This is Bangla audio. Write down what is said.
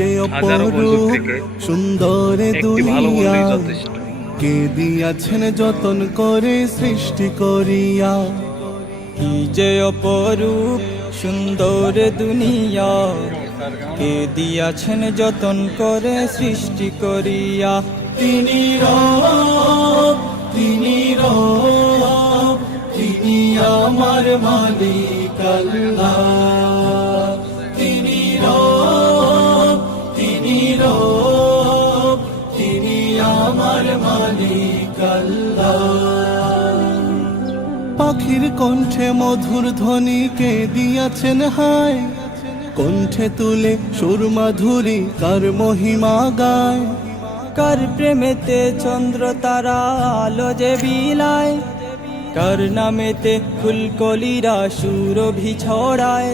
যে হাজারো বন্দুক অপরূপ থেকে সুন্দর একটি ভালো দুনিয়া, বন্ধুই যথেষ্ট। কে দিয়াছেন যতন করে সৃষ্টি করিয়া। কি যে অপরূপ সুন্দর দুনিয়া, কে দিয়াছেন যতন করে সৃষ্টি করিয়া। তিনি রব, তিনি রব, তিনি আমার মালিক আল্লাহ। তিনি রব, তিনি রব, তিনি আমার মালিক আল্লাহ। পাখির কণ্ঠে মধুর ধ্বনিকে দিয়াছেন হায়, কণ্ঠে তুলে সুর মাধুরী কার মহিমা গায়। কার প্রেমেতে চন্দ্র তারা আলো যে বিলায়, কার নামেতে ফুলকলিরা সুরভি ছড়ায়।